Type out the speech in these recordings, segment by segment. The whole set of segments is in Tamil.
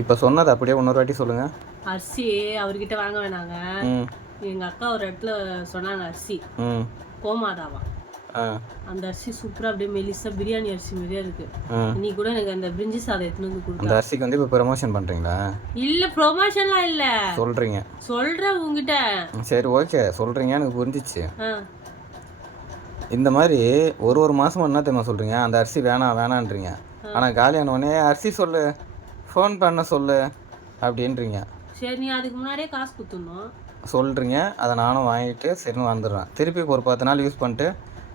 இப்போ சொன்னது அப்படியே இன்னொரு வாட்டி சொல்லுங்க. அரிசி அவர்கிட்ட வாங்க வேணாங்க. எங்க அக்கா ஒரு இடத்துல சொன்னாங்க அரிசி கோமாதாவா. அந்த அரிசி சூப்பரா அப்படியே மெலிசா பிரியாணி அரிசி மாதிரியா இருக்கு. இன்னைக்கு கூட எனக்கு அந்த பிரிஞ்சி சாதம் எடுத்துன்னு வந்து கொடுத்தா. அந்த அரிசிக்கு வந்து இப்போ ப்ரமோஷன் பண்றீங்களா? இல்ல ப்ரமோஷன்லாம் இல்ல, சொல்றீங்க. சொல்றேன் உங்ககிட்ட. சரி ஓகே சொல்றீங்க, எனக்கு புரிஞ்சிச்சு. இந்த மாதிரி ஒரு மாசம் என்ன தெரியுமா சொல்றீங்க, அந்த அரிசி வேணான்றீங்க. ஆனால் காலியான உடனே அரிசி சொல்லு, ஃபோன் பண்ண சொல்லு அப்படின்றீங்க. சரி நீ அதுக்கு முன்னாடியே காசு கொடுத்துடணும் சொல்கிறீங்க. அதை நானும் வாங்கிட்டு சரின்னு வந்துடுறேன். திருப்பி ஒரு 10 நாள் யூஸ் பண்ணிட்டு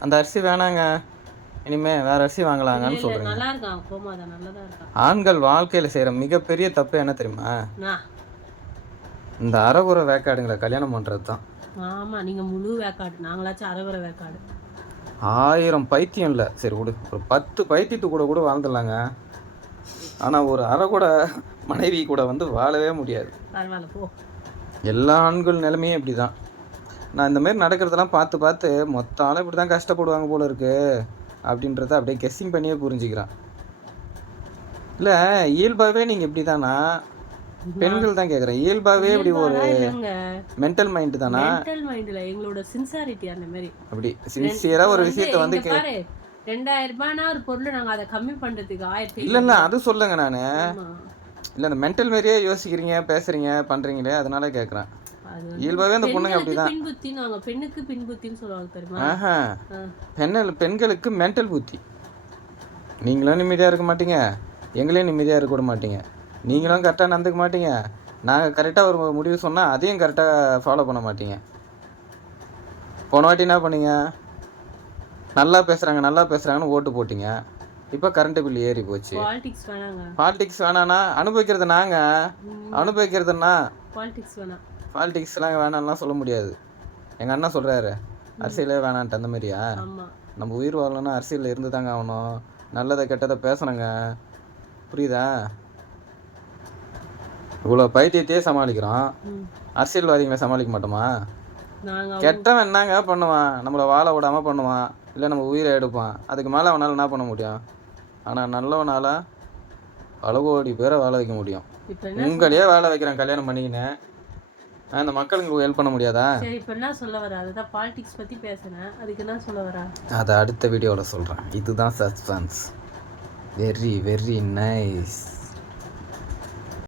அந்த அரிசி வேணாங்க, இனிமேல் வேறு அரிசி வாங்கலாங்கன்னு சொல்கிறீங்க. நல்லா இருக்கான் கோமாதா, நல்லதா இருக்கான். ஆண்கள் வாழ்க்கையில் செய்கிற மிகப்பெரிய தப்பு என்ன தெரியுமா? இந்த அறகுறை வேக்காடுங்களை கல்யாணம் பண்ணுறது தான். ஆமாம், நீங்கள் முழு வேக்காடு, நாங்களாச்சும் அறகுறை வேக்காடு. 1000 பைத்தியம் இல்லை, சரி விடு, ஒரு 10 பைத்தியத்து கூட வாழ்ந்துடலாங்க. ஆனால் ஒரு அறகுறை மனைவி கூட வந்து வாழவே முடியாது. பரவாயில்ல போ. எல்லா ஆண்கள் நிலைமையும் இப்படி தான். நான் இந்த மாதிரி நடக்கிறதெல்லாம் பார்த்து மொத்த ஆளும் இப்படி தான் கஷ்டப்படுவாங்க போல இருக்கு அப்படின்றத அப்படியே கெஸ்ஸிங் பண்ணியே புரிஞ்சுக்கிறான். இல்லை இயல்பாகவே நீங்கள் இப்படி தானா? பெண்கள் தான் கேட்குறேன். இயல்பாகவே இப்படி ஒரு மென்டல் மைண்ட் தானா? மென்டல் மைண்டில் எங்களோட சின்சாரிட்டி அந்த மாதிரி. அப்படி சின்சியராக ஒரு விஷயத்தை வந்து 2000 ரூபாய்னா ஒரு பொருள் நாங்கள் அதை கம்மி பண்ணுறதுக்கு 1000. இல்லை அது சொல்லுங்க. நான் இல்லை அந்த மென்டல் மாதிரியே யோசிக்கிறீங்க, பேசுறீங்க, பண்ணுறீங்களே, அதனால கேட்குறேன். இயல்பாகவே அந்த பொண்ணுங்க அப்படிதான். பெண்ணுக்கு பின்புத்தின்னு சொல்லுவாங்க தெரியுமா? பெண்களுக்கு மென்டல் புத்தி. நீங்களும் நிம்மதியாக இருக்க மாட்டீங்க, எங்களையும் நிம்மதியாக இருக்க விட மாட்டீங்க. நீங்களும் கரெக்டாக நடந்துக்க மாட்டீங்க, நாங்கள் கரெக்டாக ஒரு முடிவு சொன்னால் அதையும் கரெக்டாக ஃபாலோ பண்ண மாட்டீங்க. போன வாட்டி என்ன பண்ணீங்க? நல்லா பேசுகிறாங்கன்னு ஓட்டு போட்டிங்க. இப்போ கரண்ட் பில் ஏறி போச்சு. பாலிடிக்ஸ் வேணான்னா அனுபவிக்கிறது நாங்கள், அனுபவிக்கிறதுன்னா பாலிடிக்ஸ்லாம் வேணாம்லாம் சொல்ல முடியாது. எங்கள் அண்ணா சொல்கிறாரு அரசியலே வேணான்ட்டு. அந்த மாதிரியா? நம்ம உயிர் வாழணும்னா அரசியலில் இருந்து தாங்க ஆகணும், நல்லதை கெட்டதை பேசணுங்க, புரியுதா? இவ்வளோ பைத்தியத்தையே சமாளிக்கிறோம், அரசியல்வாதிகளை சமாளிக்க மாட்டோமா? கெட்டவன் என்னங்க பண்ணுவான்? நம்மளை வாழ விடாமல் பண்ணுவான், இல்லை நம்ம உயிரை எடுப்பான். அதுக்கு மேலே அவனால் என்ன பண்ண முடியும்? ஆனால் நல்லவனால் பல கோடி பேரை வாழ வைக்க முடியும். உங்களையே வாழ வைக்கிறேன் கல்யாணம் பண்ணிக்கினேன், அந்த மக்களுக்கு ஹெல்ப் பண்ண முடியாதா? சரி இப்போ என்ன சொல்ல வர? அதுதான் பாலிடிக்ஸ் பற்றி பேசுனேன், அதுக்கு என்ன சொல்ல வர? அதை அடுத்த வீடியோவில் சொல்கிறேன். இதுதான் சஸ்பென்ஸ். Very very nice.